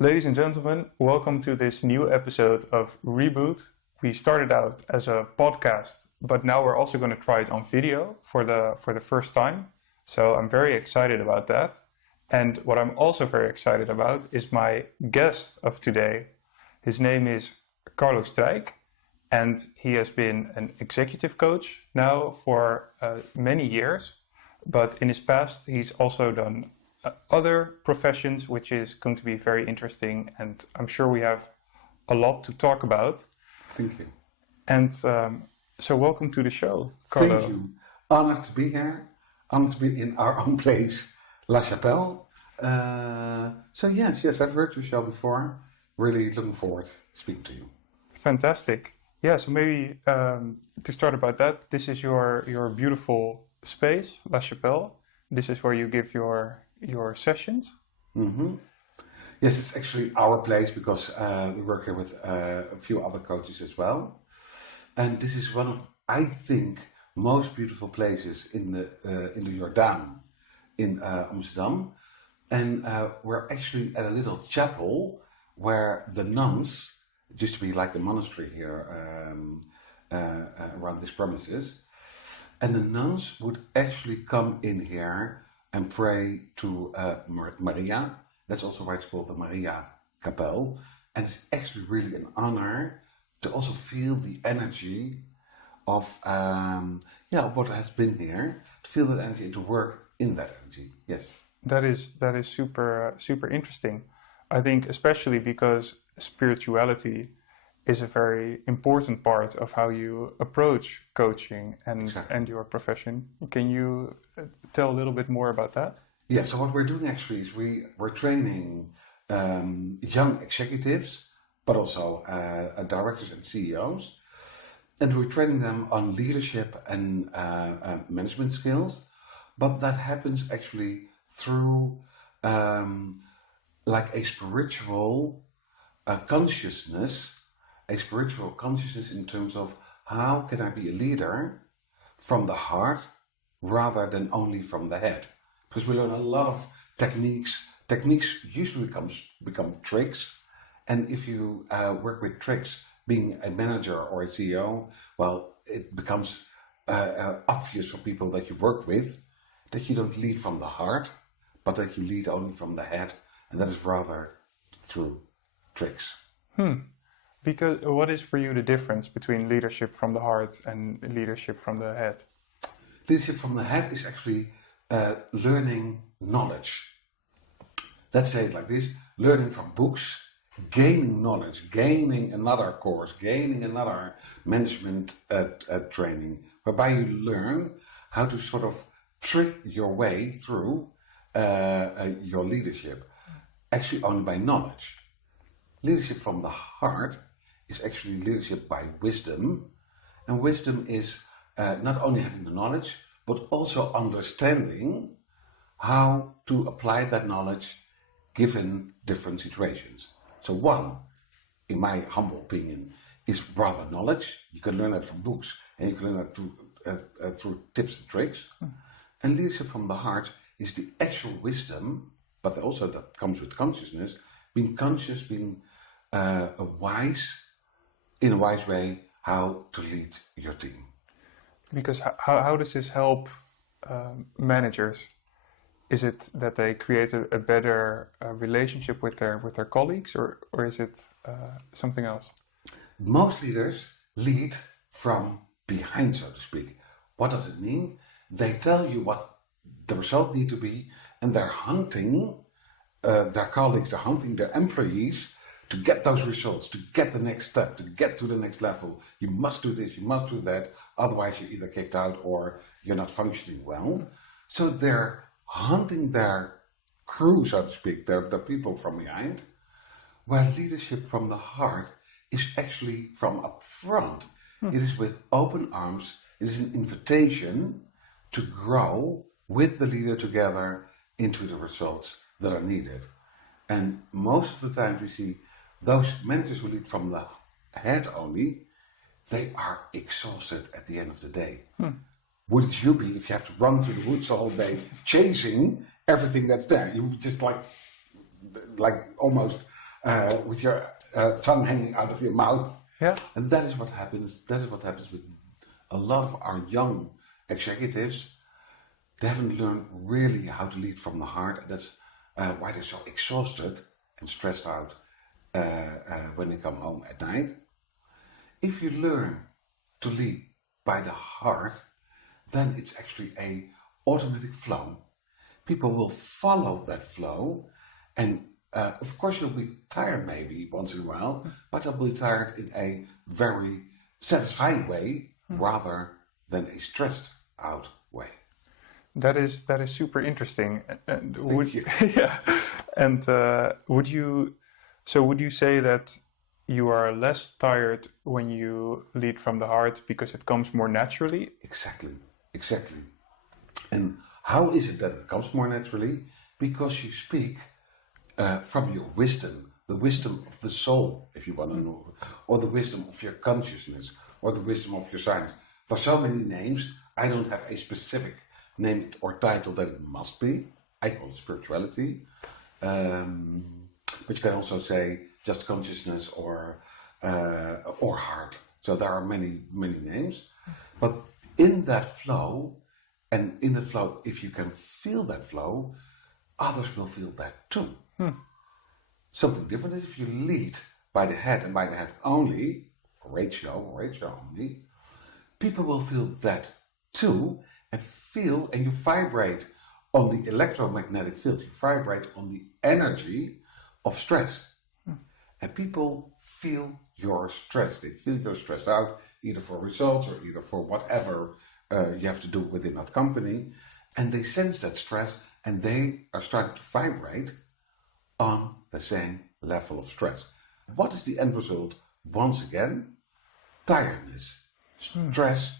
Ladies and gentlemen, welcome to this new episode of Reboot. We started out as a podcast, but now we're also going to try it on video for the first time. So I'm very excited about that. And what I'm also very excited about is my guest of today. His name is Carlo Strijk, and he has been an executive coach now for many years. But in his past, he's also done other professions, which is going to be very interesting, and I'm sure we have a lot to talk about. Thank you. And so welcome to the show, Carlo. Thank you. Honored to be here. Honored to be in our own place, La Chapelle. So yes, I've heard your show before. Really looking forward to speaking to you. Fantastic. Yeah, so maybe to start about that, this is your beautiful space, La Chapelle. This is where you give your sessions. Mm-hmm. Yes, it's actually our place because we work here with a few other coaches as well. And this is one of, I think, most beautiful places in the Jordaan in Amsterdam. And we're actually at a little chapel where the nuns, it used to be like a monastery here around these premises, and the nuns would actually come in here and pray to Maria. That's also why it's called the Maria Kapel. And it's actually really an honor to also feel the energy of what has been here, to feel that energy and to work in that energy. Yes. That is super interesting. I think especially because spirituality is a very important part of how you approach coaching and your profession. Can you tell a little bit more about that? Yeah, so what we're doing actually is we're training young executives, but also directors and CEOs. And we're training them on leadership and management skills. But that happens actually through like a spiritual consciousness in terms of how can I be a leader from the heart rather than only from the head. Because we learn a lot of techniques. Techniques usually become tricks. And if you work with tricks, being a manager or a CEO, well, it becomes obvious for people that you work with that you don't lead from the heart, but that you lead only from the head. And that is rather through tricks. Because what is for you the difference between leadership from the heart and leadership from the head? Leadership from the head is actually learning knowledge. Let's say it like this: learning from books, gaining knowledge, gaining another course, gaining another management training, whereby you learn how to sort of trick your way through your leadership, actually only by knowledge. Leadership from the heart is actually leadership by wisdom, and wisdom is not only having the knowledge, but also understanding how to apply that knowledge given different situations. So one, in my humble opinion, is rather knowledge. You can learn that from books, and you can learn that through tips and tricks. And leadership from the heart is the actual wisdom, but also that comes with consciousness, being conscious, being in a wise way, how to lead your team. Because how does this help managers? Is it that they create a better relationship with their colleagues, or is it something else? Most leaders lead from behind, so to speak. What does it mean? They tell you what the result need to be, and they're hunting their colleagues, they're hunting their employees to get those results, to get the next step, to get to the next level. You must do this, you must do that, otherwise you're either kicked out or you're not functioning well. So they're hunting their crew, so to speak, the people from behind, where leadership from the heart is actually from up front. It is with open arms, it is an invitation to grow with the leader together into the results that are needed. And most of the time we see those managers who lead from the head only, they are exhausted at the end of the day. Wouldn't you be if you have to run through the woods all day chasing everything that's there? You would just like almost with your tongue hanging out of your mouth. Yeah. And that is what happens. That is what happens with a lot of our young executives. They haven't learned really how to lead from the heart. And that's why they're so exhausted and stressed out when they come home at night. If you learn to lead by the heart, then it's actually a automatic flow. People will follow that flow, and of course you'll be tired maybe once in a while, but you'll be tired in a very satisfying way rather than a stressed out way. That is super interesting. And would you. Yeah. And would you say that you are less tired when you lead from the heart because it comes more naturally? Exactly. And how is it that it comes more naturally? Because you speak from your wisdom, the wisdom of the soul, if you want to know, or the wisdom of your consciousness, or the wisdom of your science. For so many names, I don't have a specific name or title that it must be. I call it spirituality. But you can also say just consciousness or heart. So there are many names. But in that flow, and in the flow, if you can feel that flow, others will feel that too. Something different is if you lead by the head and by the head only, ratio only, people will feel that too, and you vibrate on the electromagnetic field, you vibrate on the energy of stress. And people feel your stress. They feel you're stressed out, either for results or either for whatever you have to do within that company. And they sense that stress, and they are starting to vibrate on the same level of stress. What is the end result? Once again, tiredness, stress,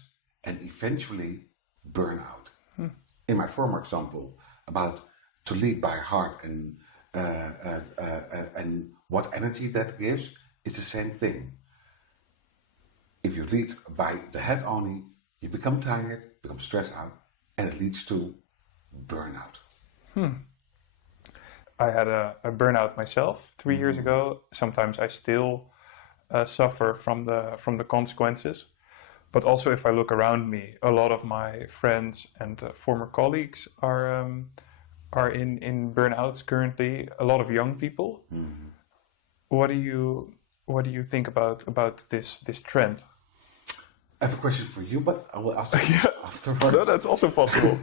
and eventually burnout. In my former example about to lead by heart and what energy that gives, is the same thing. If you lead by the head only, you become tired, become stressed out, and it leads to burnout. I had a burnout myself 3 years ago. Sometimes I still suffer from the consequences. But also, if I look around me, a lot of my friends and former colleagues are in burnouts currently. A lot of young people. What do you think about this trend? I have a question for you, but I will ask you afterwards. No, that's also possible.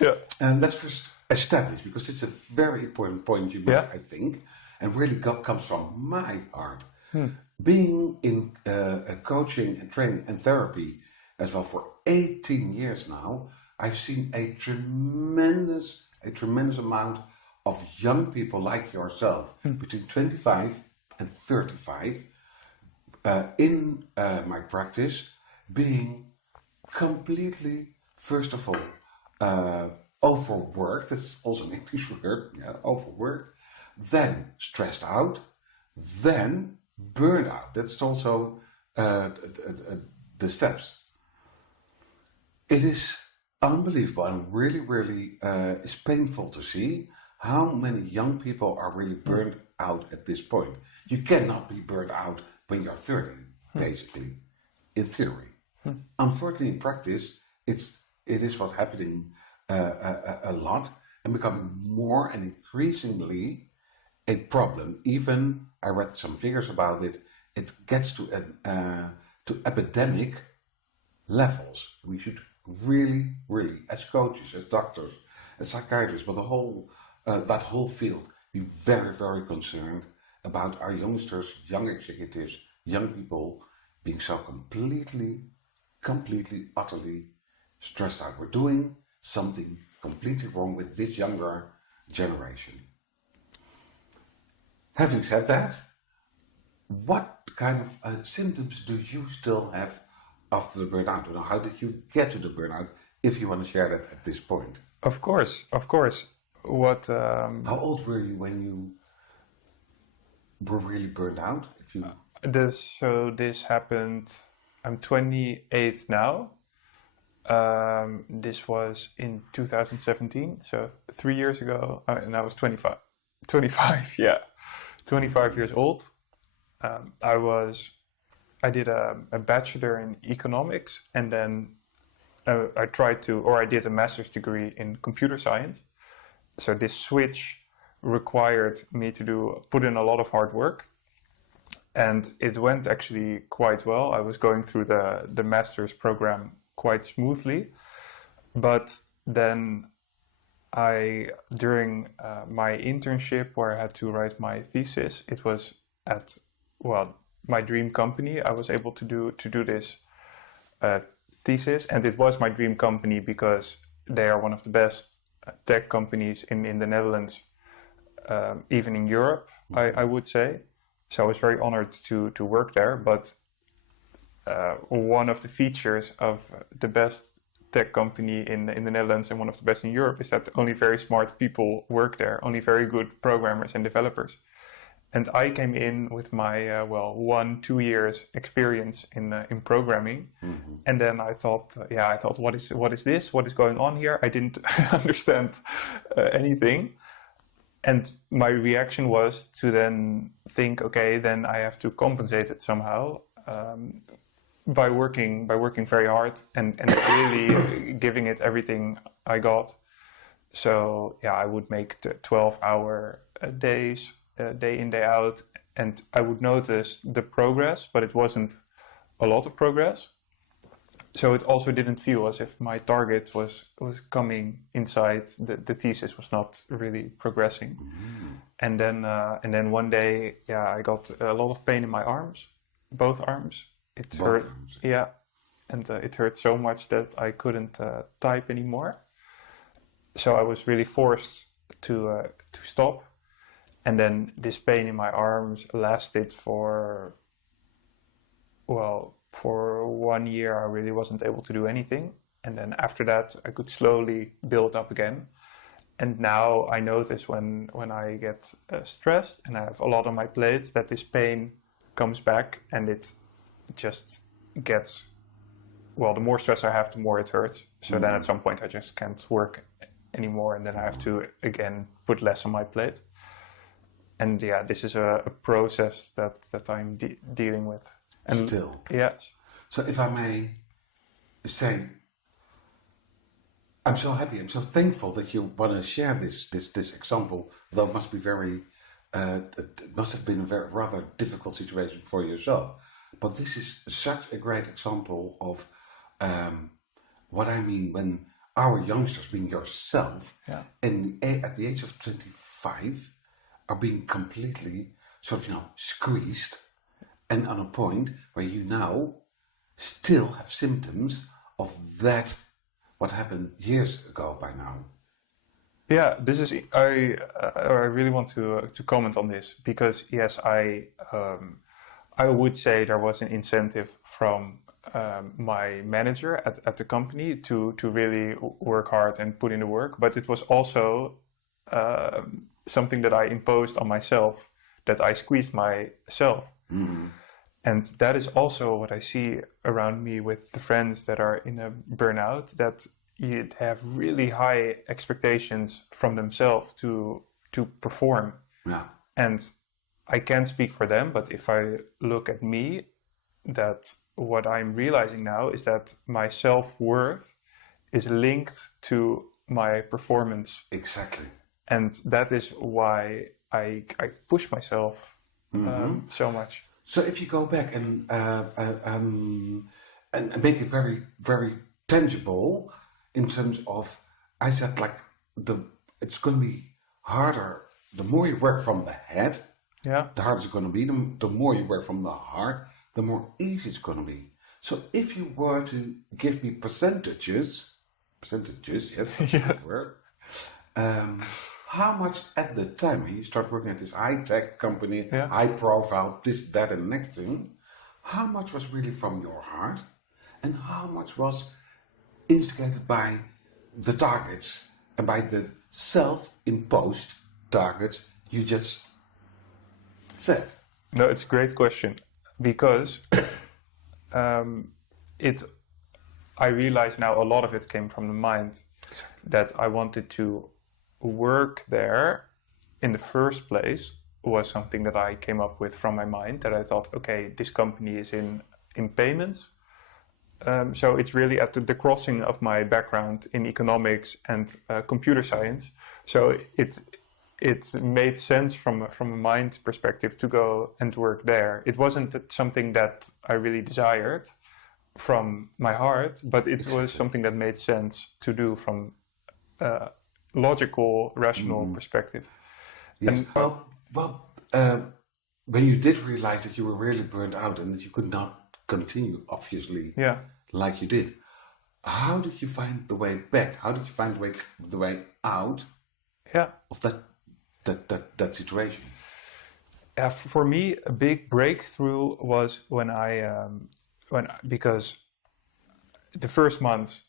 Yeah. And let's first establish, because it's a very important point you make, I think, and really comes from my heart. Being in coaching and training and therapy as well for 18 years now, I've seen a tremendous amount of young people like yourself, between 25 and 35, in my practice, being completely, first of all, overworked. That's also an English word, overworked. Then stressed out. Then burned out. That's also the steps. It is unbelievable and really it's painful to see how many young people are really burned out at this point. You cannot be burned out when you're 30, basically, in theory. Unfortunately, in practice, it is what's happening a lot and becoming more and increasingly a problem. Even I read some figures about it. It gets to epidemic levels. We should really, as coaches, as doctors, as psychiatrists, but that whole field, be very concerned about our youngsters, young executives, young people being so completely, utterly stressed out. We're doing something completely wrong with this younger generation. Having said that, what kind of symptoms do you still have after the burnout? Or how did you get to the burnout, if you want to share that at this point? Of course. What? How old were you when you were really burned out? This happened. I'm 28 now. This was in 2017, so 3 years ago, and I was 25. 25, yeah. 25 years old. I did a bachelor in economics, and then I did a master's degree in computer science. So this switch required me to put in a lot of hard work, and it went actually quite well. I was going through the master's program quite smoothly, but then during my internship where I had to write my thesis, it was at my dream company. I was able to do this thesis, and it was my dream company because they are one of the best tech companies in the Netherlands, even in Europe, I would say. So I was very honored to work there. But one of the features of the best tech company in the Netherlands and one of the best in Europe is that only very smart people work there, only very good programmers and developers. And I came in with my 1-2 years experience in programming, and then I thought, what is this? What is going on here? I didn't understand anything, and my reaction was to then think, okay, then I have to compensate it somehow by working very hard and really giving it everything I got. So I would make 12-hour days. Day in, day out, and I would notice the progress, but it wasn't a lot of progress. So it also didn't feel as if my target was coming inside. The thesis was not really progressing. And then one day, I got a lot of pain in my arms, both arms. It hurt, and it hurt so much that I couldn't type anymore. So I was really forced to stop. And then this pain in my arms lasted for 1 year. I really wasn't able to do anything. And then after that, I could slowly build up again. And now I notice when I get stressed and I have a lot on my plate, that this pain comes back, and it just gets, the more stress I have, the more it hurts. So then at some point I just can't work anymore, and then I have to again put less on my plate. And this is a process that I'm dealing with. And still. Yes. So if I may say, I'm so happy, I'm so thankful that you want to share this example, though it must be it must have been a rather difficult situation for yourself. But this is such a great example of what I mean when our youngsters, being yourself, at the age of 25, are being completely squeezed, and on a point where you now still have symptoms of that what happened years ago by now. Yeah, this is I really want to comment on this, because yes, I would say there was an incentive from my manager at the company to really work hard and put in the work, but it was also something that I imposed on myself, that I squeezed myself. And that is also what I see around me with the friends that are in a burnout, that you have really high expectations from themselves to perform. Yeah. And I can't speak for them, but if I look at me, that what I'm realizing now is that my self-worth is linked to my performance. Exactly. And that is why I push myself so much. So if you go back and make it very, very tangible in terms of, I said, it's going to be harder. The more you work from the head, the harder it's going to be. The more you work from the heart, the more easy it's going to be. So if you were to give me percentages, yes, that's a good word. How much at the time when you start working at this high-tech company, high profile, this, that, and the next thing, how much was really from your heart, and how much was instigated by the targets and by the self-imposed targets you just said? No, it's a great question, because I realize now a lot of it came from the mind, that I wanted to work there in the first place was something that I came up with from my mind, that I thought, okay, this company is in payments. So it's really at the crossing of my background in economics and computer science. So it made sense from a mind perspective to go and work there. It wasn't something that I really desired from my heart, but it was something that made sense to do from a logical, rational perspective. Yes. And, When you did realize that you were really burned out and that you could not continue, obviously, yeah. like you did, how did you find the way back? How did you find the way out of that situation? For me, a big breakthrough was when because the first months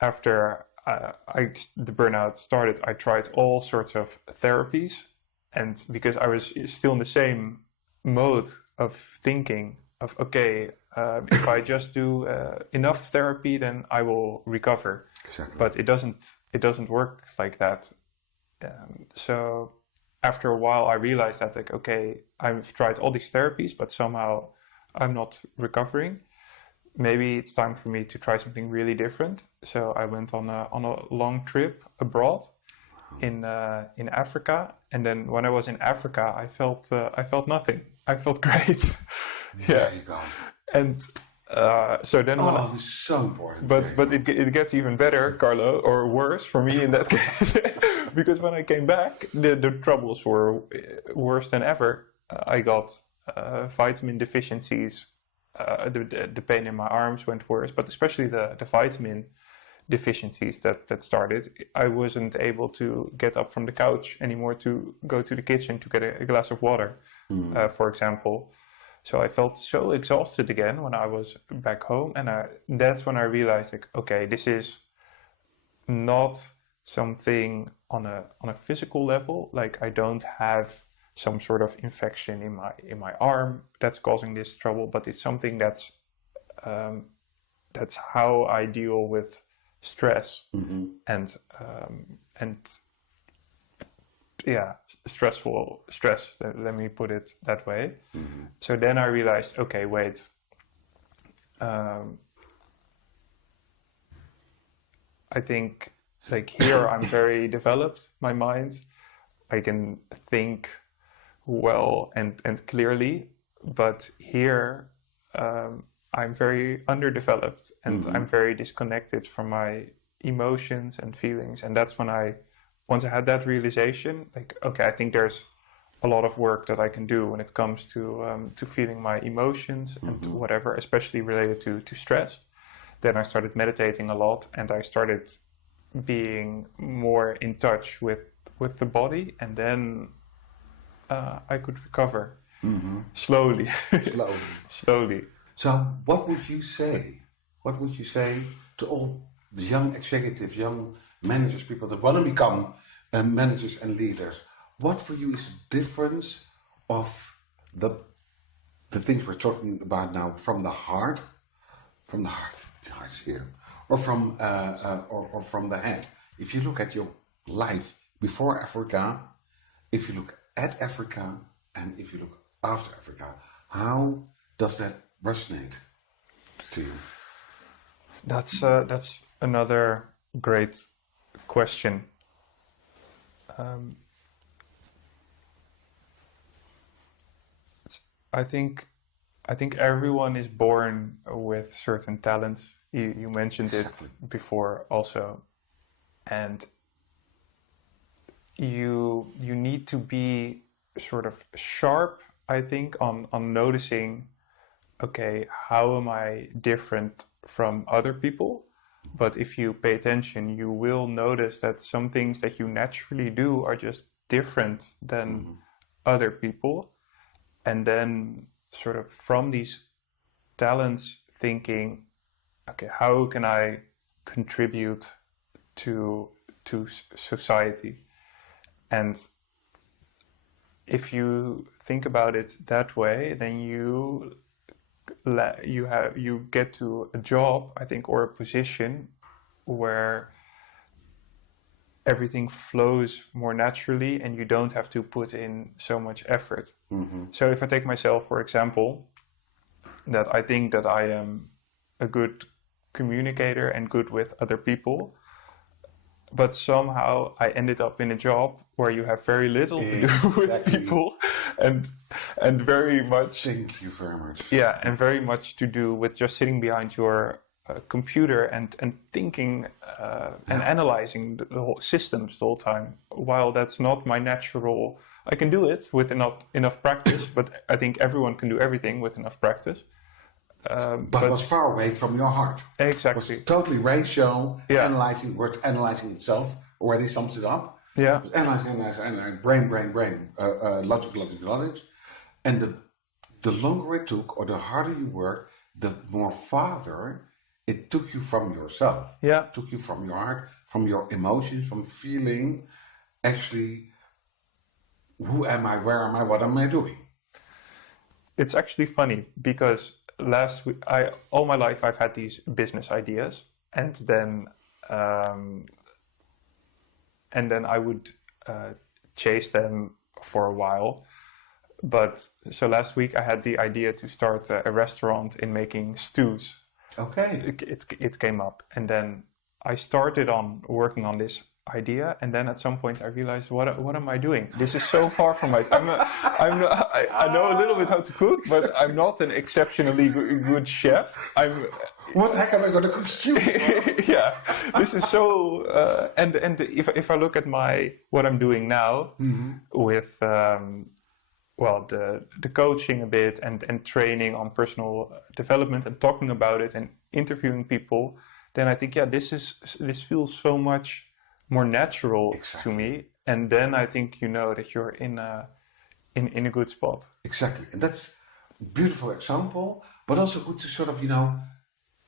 after the burnout started, I tried all sorts of therapies, and because I was still in the same mode of thinking of, okay, if I just do enough therapy, then I will recover. Exactly. But it doesn't work like that. So after a while, I realized that, like, okay, I've tried all these therapies, but somehow I'm not recovering. Maybe it's time for me to try something really different. So I went on a long trip abroad in Africa, and then when I was in Africa, I felt nothing. I felt great. There you go. And so then, this is so important. but it gets even better, Carlo, or worse for me in that case, because when I came back, the troubles were worse than ever. I got vitamin deficiencies. The pain in my arms went worse, but especially the vitamin deficiencies that started. I wasn't able to get up from the couch anymore to go to the kitchen to get a glass of water, for example. So I felt so exhausted again when I was back home, and that's when I realized, like, okay, this is not something on a physical level. Like, I don't have some sort of infection in my arm that's causing this trouble, but it's something that's how I deal with stress and stress. Let me put it that way. So then I realized, okay, wait. I think, like, here I'm very developed, my mind. I can think well and clearly, but here I'm very underdeveloped, and I'm very disconnected from my emotions and feelings. And that's when once I had that realization, like, okay, I think there's a lot of work that I can do when it comes to feeling my emotions and whatever, especially related to stress. Then I started meditating a lot, and I started being more in touch with the body, and then I could recover slowly. Slowly. So what would you say? What would you say to all the young executives, young managers, people that want to become managers and leaders? What for you is the difference of the things we're talking about now from the heart here, or from the head? If you look at your life before Africa, if you look at Africa, and if you look after Africa, how does that resonate to you? That's another great question. I think everyone is born with certain talents. You mentioned it before also, and you need to be sort of sharp, I think, on noticing, okay, how am I different from other people? But if you pay attention, you will notice that some things that you naturally do are just different than other people. And then sort of from these talents thinking, okay, how can I contribute to society? And if you think about it that way, then you get to a job, I think, or a position where everything flows more naturally and you don't have to put in so much effort. So if I take myself, for example, that I think that I am a good communicator and good with other people, but somehow I ended up in a job where you have very little to do with people and very much... Thank you very much. Yeah, and very much to do with just sitting behind your computer and thinking and analyzing the whole systems the whole time, while that's not my natural... I can do it with enough practice, but I think everyone can do everything with enough practice. But it was far away from your heart. Exactly. It was totally ratio, analyzing itself already sums it up. Yeah. Analyzing, brain, logic. And the longer it took, or the harder you worked, the more farther it took you from yourself. Yeah. It took you from your heart, from your emotions, from feeling, actually, who am I, where am I, what am I doing? It's actually funny because last week, all my life I've had these business ideas, and then I would chase them for a while. But so last week I had the idea to start a restaurant in making stews. Okay. It came up, and then I started on working on this idea, and then at some point I realized, what am I doing? This is so far from my... I know a little bit how to cook, but I'm not an exceptionally good chef. What the heck am I going to cook stew? Yeah, this is so... and if I look at what I'm doing now with the coaching a bit and training on personal development and talking about it and interviewing people, then I think, this feels so much more natural to me, and then I think that you're in a good spot. Exactly, and that's a beautiful example, but also good to sort of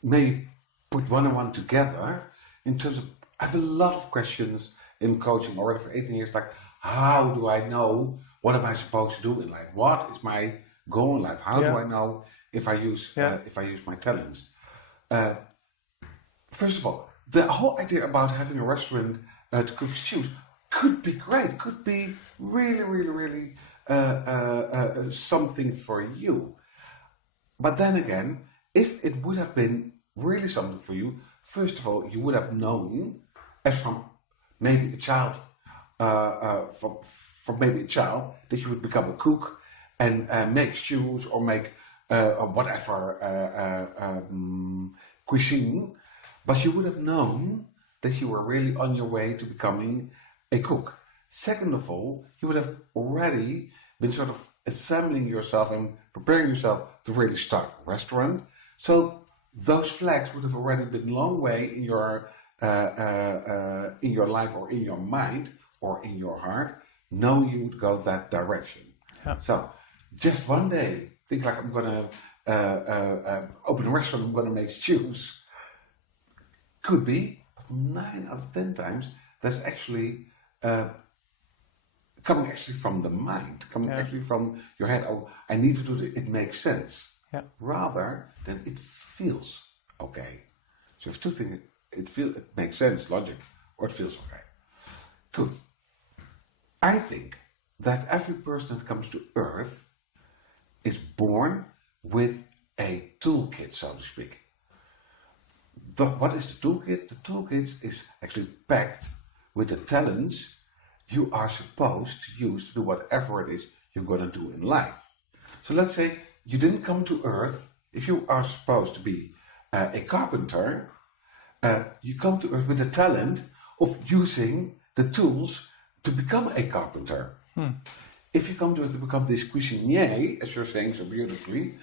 maybe put one and one together in terms of... I have a lot of questions in coaching already for 18 years, like, how do I know what am I supposed to do in life? What is my goal in life? How do I know if I use my talents? First of all, the whole idea about having a restaurant to cook stews could be great, could be really, really, really something for you. But then again, if it would have been really something for you, first of all, you would have known, as from maybe a child, from maybe a child, that you would become a cook and make stews or make whatever cuisine. But you would have known that you were really on your way to becoming a cook. Second of all, you would have already been sort of assembling yourself and preparing yourself to really start a restaurant. So those flags would have already been a long way in your life, or in your mind, or in your heart, knowing you would go that direction. Yeah. So just one day, think like, I'm going to open a restaurant, I'm going to make stews. Could be, but 9 out of 10 times, that's actually coming from the mind, actually from your head. Oh, I need to do it, it makes sense. Yeah. Rather than it feels okay. So if two things, it makes sense, logic, or it feels okay. Good. I think that every person that comes to Earth is born with a toolkit, so to speak. But what is the toolkit? The toolkit is actually packed with the talents you are supposed to use to do whatever it is you're going to do in life. So let's say you didn't come to Earth. If you are supposed to be a carpenter, you come to Earth with the talent of using the tools to become a carpenter. If you come to Earth to become this cuisinier, as you're saying so beautifully,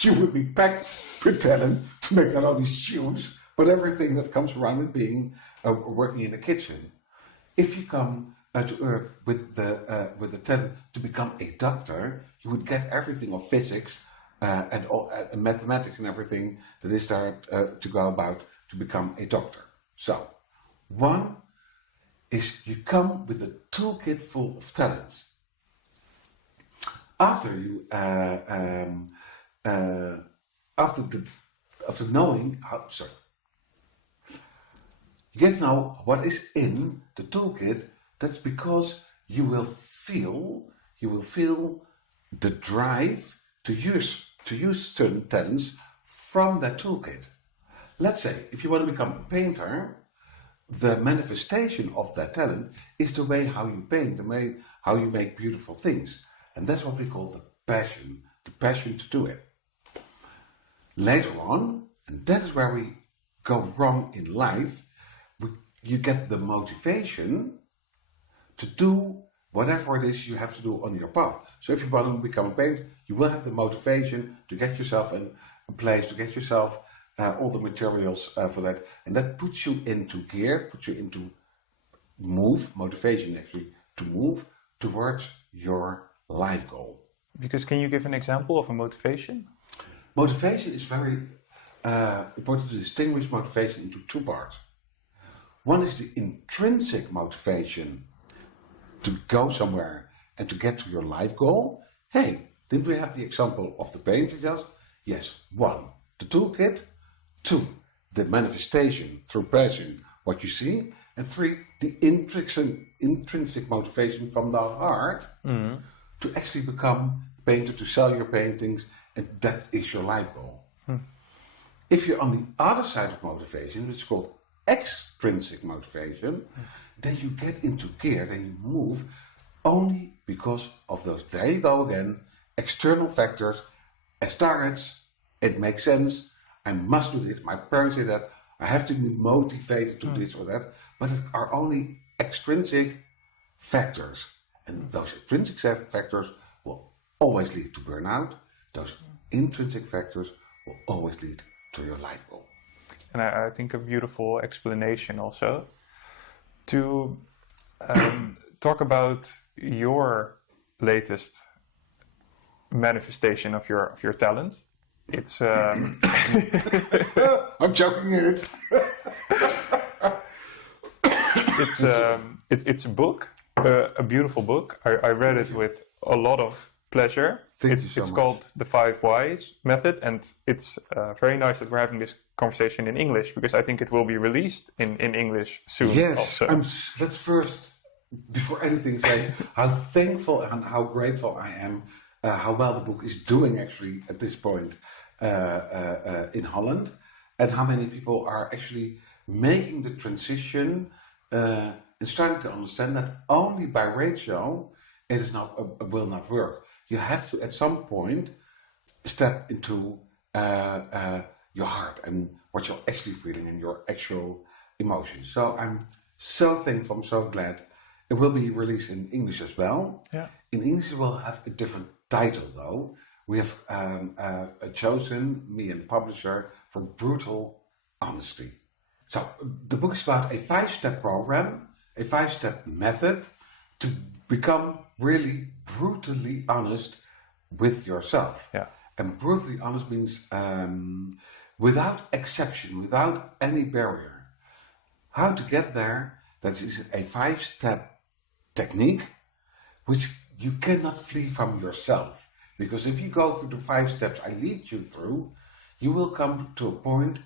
you would be packed with talent to make not only stews, but everything that comes around with being working in the kitchen. If you come to Earth with the talent to become a doctor, you would get everything of physics and mathematics and everything that is there to go about to become a doctor. So, one is you come with a toolkit full of talents. After you, after knowing how, You get to know what is in the toolkit. That's because you will feel the drive to use certain talents from that toolkit. Let's say if you want to become a painter, the manifestation of that talent is the way how you paint, the way how you make beautiful things. And that's what we call the passion to do it. Later on, and that is where we go wrong in life, you get the motivation to do whatever it is you have to do on your path. So if you want to become a painter, you will have the motivation to get yourself in a place, to get yourself all the materials for that. And that puts you into gear, puts you into motivation actually, to move towards your life goal. Because can you give an example of a motivation? Motivation is very important to distinguish motivation into two parts. One is the intrinsic motivation to go somewhere and to get to your life goal. Hey, didn't we have the example of the painter just? Yes, 1, the toolkit. 2, the manifestation through passion, what you see. And 3, the intrinsic motivation from the heart to actually become a painter, to sell your paintings, and that is your life goal. If you're on the other side of motivation, which is called extrinsic motivation, then you get into gear, then you move only because of those, there you go again, external factors. As targets, it makes sense, I must do this, my parents say that, I have to be motivated to this or that, but it are only extrinsic factors. And those intrinsic factors will always lead to burnout, those intrinsic factors will always lead to your life goal. And I think a beautiful explanation also to talk about your latest manifestation of your talent. It's I'm joking in it. It's a book, a beautiful book. I read it with a lot of pleasure. It's called The 5 Whys Method, and it's very nice that we're having this conversation in English, because I think it will be released in English soon. Yes, also. Let's first, before anything, say how thankful and how grateful I am, how well the book is doing actually at this point in Holland, and how many people are actually making the transition and starting to understand that only by ratio it will not work. You have to at some point step into your heart and what you're actually feeling and your actual emotions. So I'm so thankful, I'm so glad. It will be released in English as well. Yeah. In English it will have a different title though. We have chosen, me and the publisher, for brutal honesty. So the book is about a 5-step program, a 5-step method to become really brutally honest with yourself. Yeah. And brutally honest means without exception, without any barrier. How to get there, that is a 5-step technique which you cannot flee from yourself. Because if you go through the 5 steps I lead you through, you will come to a point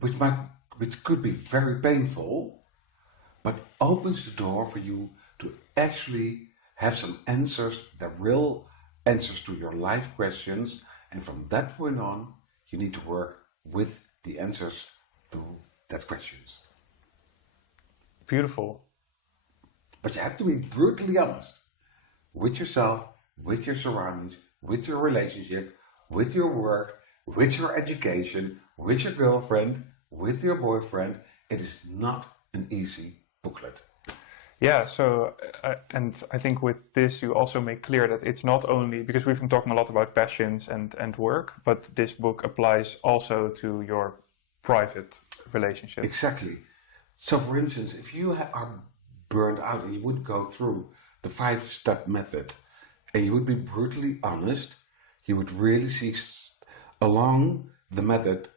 which could be very painful, but opens the door for you to actually have some answers, the real answers to your life questions. And from that point on, you need to work with the answers to that questions. Beautiful. But you have to be brutally honest with yourself, with your surroundings, with your relationship, with your work, with your education, with your girlfriend, with your boyfriend. It is not an easy booklet. Yeah, so, and I think with this you also make clear that it's not only, because we've been talking a lot about passions and work, but this book applies also to your private relationship. Exactly. So for instance, if you are burned out and you would go through the 5-step method and you would be brutally honest, you would really see along the method,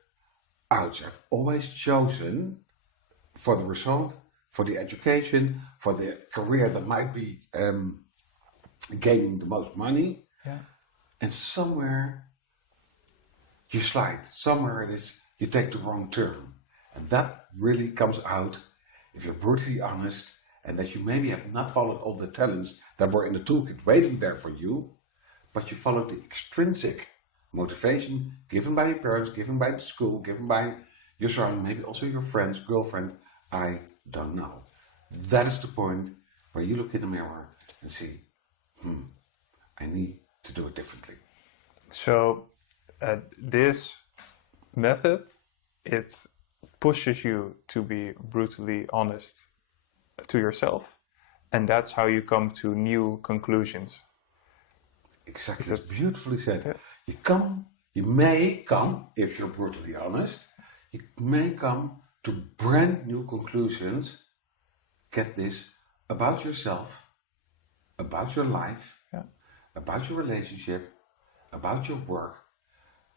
ouch, I've always chosen for the result, for the education, for the career that might be gaining the most money. Yeah. And somewhere you slide, somewhere it is you take the wrong turn. And that really comes out if you're brutally honest, and that you maybe have not followed all the talents that were in the toolkit waiting there for you, but you followed the extrinsic motivation given by your parents, given by the school, given by your surrounding, maybe also your friends, girlfriend, I don't know. That is the point where you look in the mirror and see, I need to do it differently. So this method, it pushes you to be brutally honest to yourself, and that's how you come to new conclusions. Exactly, that's beautifully said. Yeah. You may come, if you're brutally honest, you may come to brand new conclusions, get this, about yourself, about your life, about your relationship, about your work,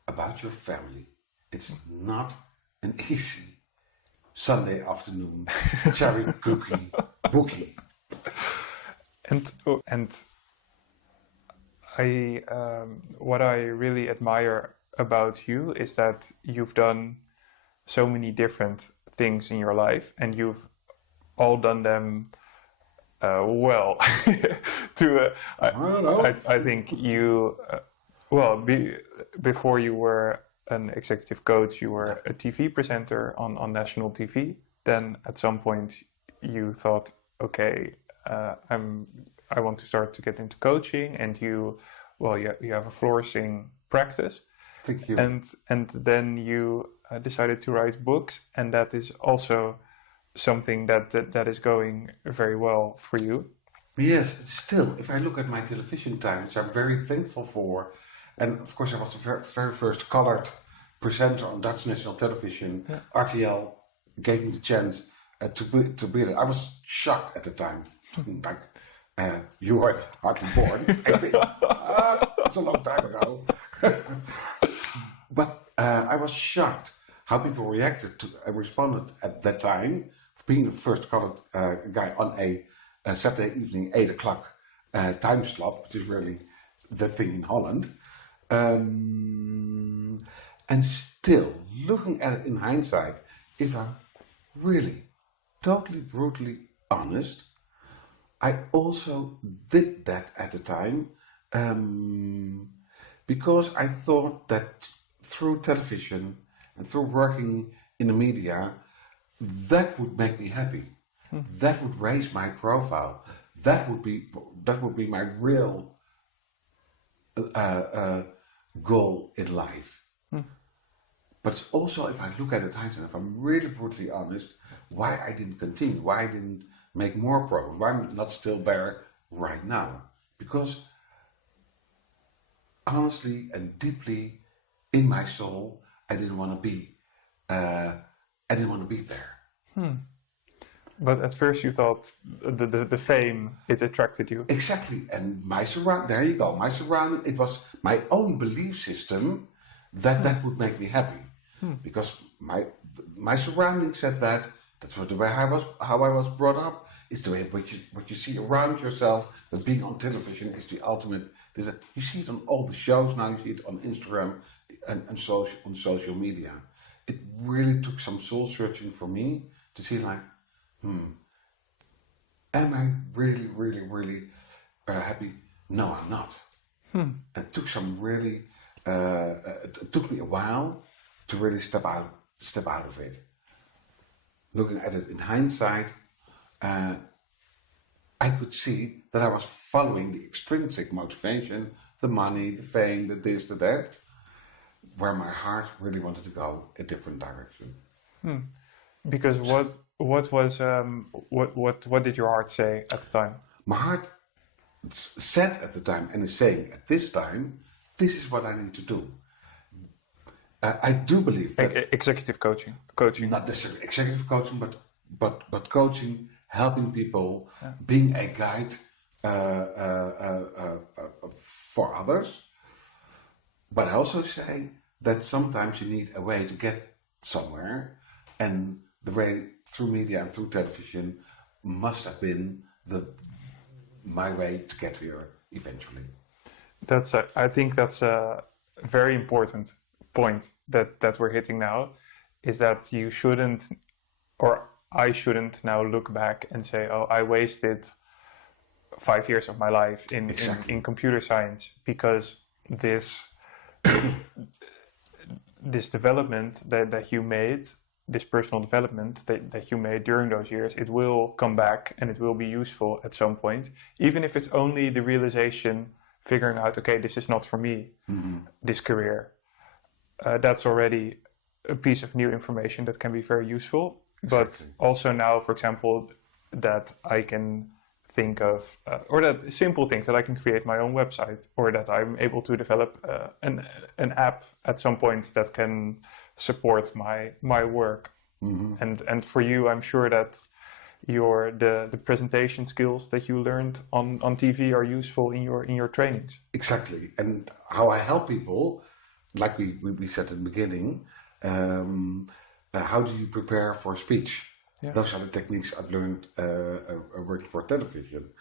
about your family. It's not an easy Sunday afternoon cherry cookie bookie. And I what I really admire about you is that you've done so many different things in your life, and you've all done them well. I think you before you were an executive coach, you were a TV presenter on national TV. Then at some point you thought, okay, I want to start to get into coaching, and you have a flourishing practice. Thank you. And then you decided to write books, and that is also something that is going very well for you. Yes, still, if I look at my television time, which I'm very thankful for, and of course I was the very first colored presenter on Dutch national television. Yeah. RTL gave me the chance to be there. I was shocked at the time. Like, you were hardly born, I think. It's a long time ago. But I was shocked how people reacted to and responded at that time, being the first colored guy on a Saturday evening, 8 o'clock time slot, which is really the thing in Holland. And still, looking at it in hindsight, if I'm really totally brutally honest, I also did that at the time because I thought that through television and through working in the media, that would make me happy. That would raise my profile. That would be my real goal in life. But it's also, if I look at it hindsight, if I'm really brutally honest, why I didn't continue, why I didn't make more progress, why I'm not still there right now. Because honestly and deeply in my soul, I didn't want to be there. But at first you thought the fame, it attracted you. Exactly, and there you go, my surrounding, it was my own belief system that would make me happy. Because my surroundings said that. That's what the way how I was brought up. Is the way what you see around yourself. That being on television is the ultimate. You see it on all the shows now. You see it on Instagram and on social media. It really took some soul searching for me to see like, am I really, really, really happy? No, I'm not. It took some really. It took me a while to really step out of it. Looking at it in hindsight, I could see that I was following the extrinsic motivation, the money, the fame, the this, the that, where my heart really wanted to go a different direction. Because what did your heart say at the time? My heart said at the time, and is saying at this time, this is what I need to do. I do believe that executive coaching, not necessarily executive coaching, but coaching, helping people, being a guide for others. But I also say that sometimes you need a way to get somewhere, and the way through media and through television must have been my way to get here eventually. I think that's a very important point that we're hitting now, is that you shouldn't, or I shouldn't now look back and say, oh, I wasted 5 years of my life in computer science, because this development that you made, this personal development that you made during those years, it will come back and it will be useful at some point, even if it's only the realization, figuring out, okay, this is not for me, this career. That's already a piece of new information that can be very useful. But also now, for example, that I can think of, or that simple things, that I can create my own website, or that I'm able to develop an app at some point that can support my work. And for you, I'm sure that the presentation skills that you learned on TV are useful in your trainings. Exactly. And how I help people, like we said at the beginning, how do you prepare for speech? Yeah. Those are the techniques I've learned working for television.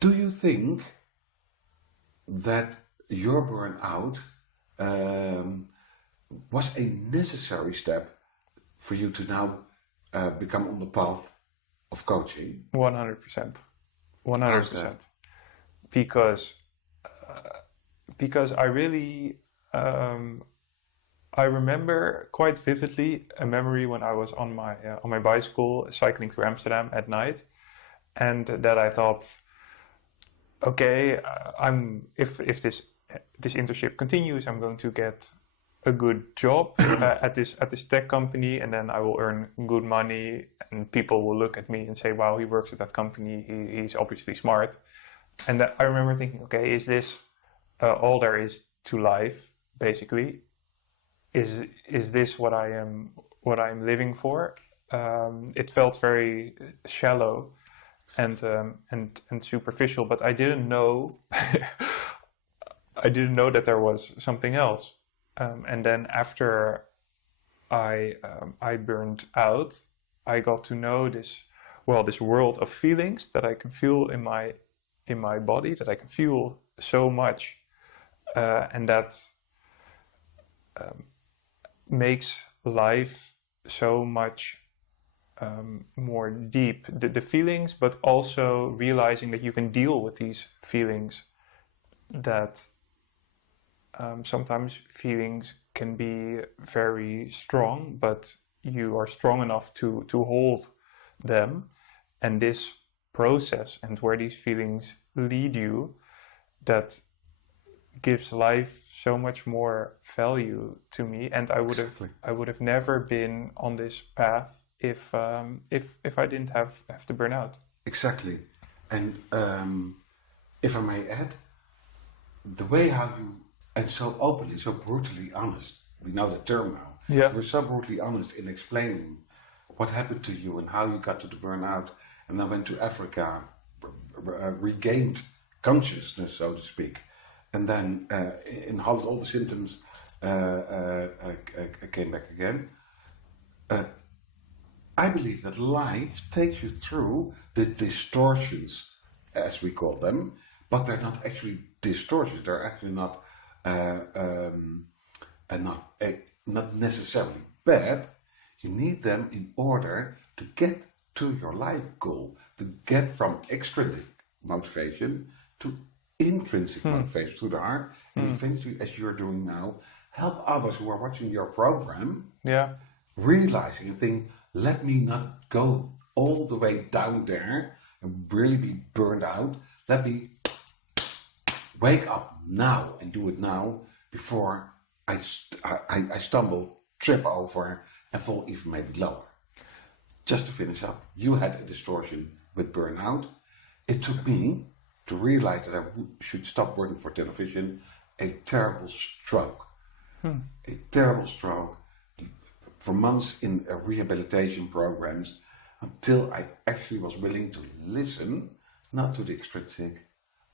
Do you think that your burnout was a necessary step for you to now become on the path of coaching? 100%. 100%. Because I really... I remember quite vividly a memory when I was on my bicycle cycling through Amsterdam at night, and that I thought, okay, if this internship continues, I'm going to get a good job at this tech company, and then I will earn good money, and people will look at me and say, wow, he works at that company, he's obviously smart. And I remember thinking, okay, is this all there is to life, basically? Is this what I'm living for? It felt very shallow and superficial, but I didn't know that there was something else. And then after I burned out, I got to know this world of feelings that I can feel in my body, that I can feel so much, and that makes life so much more deep. The feelings, but also realizing that you can deal with these feelings, that sometimes feelings can be very strong, but you are strong enough to hold them. And this process and where these feelings lead you, that gives life so much more value to me, and I would have never been on this path if I didn't have to burn out. Exactly. And if I may add, the way how you, and so openly, so brutally honest, we know the term now. Yeah. We're so brutally honest in explaining what happened to you and how you got to the burnout, and then went to Africa, regained consciousness, so to speak. And then in Holland, all the symptoms came back again. I believe that life takes you through the distortions, as we call them, but they're not actually distortions. They're actually not necessarily bad. You need them in order to get to your life goal, to get from extrinsic motivation to intrinsic motivation through the heart, and eventually, as you're doing now, help others who are watching your program, realizing and think, let me not go all the way down there and really be burned out. Let me wake up now and do it now before I stumble, trip over, and fall even maybe lower. Just to finish up, you had a distortion with burnout. It took me to realize that I should stop working for television, a terrible stroke. A terrible stroke for months in rehabilitation programs, until I actually was willing to listen, not to the extrinsic,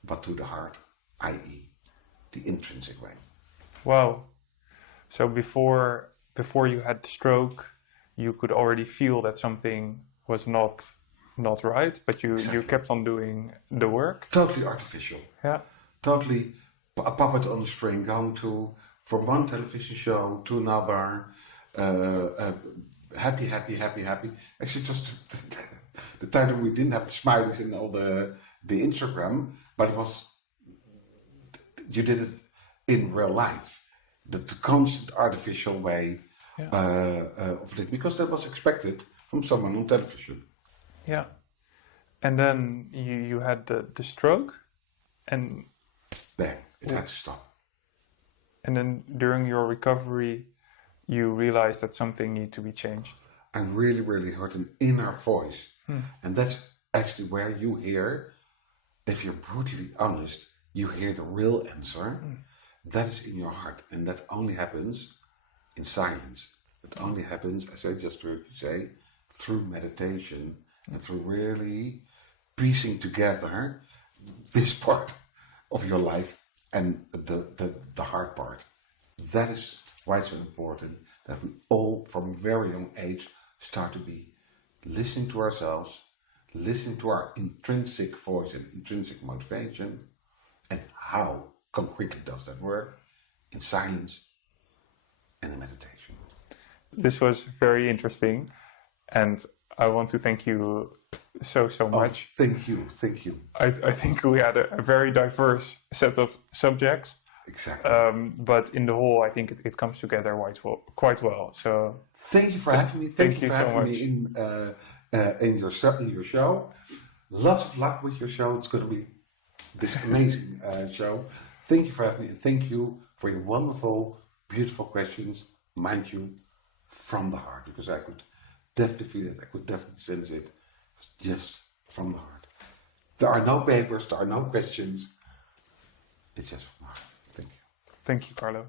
but to the heart, i.e. the intrinsic way. Wow. So before you had the stroke, you could already feel that something was not right, but you kept on doing the work. Totally artificial. Yeah. Totally a puppet on a string, going from one television show to another, happy. Actually, it was the time that we didn't have the smileys and all the Instagram, but it was, you did it in real life. The constant artificial way of it, because that was expected from someone on television. Yeah. And then you had the stroke, and There, it had to stop. And then during your recovery, you realized that something needed to be changed. I really heard an inner voice. And that's actually where you hear, if you're brutally honest, you hear the real answer. That is in your heart. And that only happens in silence. It only happens, as I just heard you say, through meditation and through really piecing together this part of your life and the hard part. That is why it's so important that we all, from a very young age, start to be listening to ourselves, listening to our intrinsic voice and intrinsic motivation, and how concretely does that work in silence and in meditation. This was very interesting, and I want to thank you so much. Thank you. I think we had a very diverse set of subjects. Exactly. But in the whole, I think it comes together quite well. So thank you for having me. Thank you for so having much. me in your show. Lots of luck with your show. It's going to be this amazing show. Thank you for having me, and thank you for your wonderful, beautiful questions. Mind you, from the heart, because I could definitely feel it. I could definitely sense it, just from the heart. There are no papers. There are no questions. It's just from the heart. Thank you. Thank you, Carlo.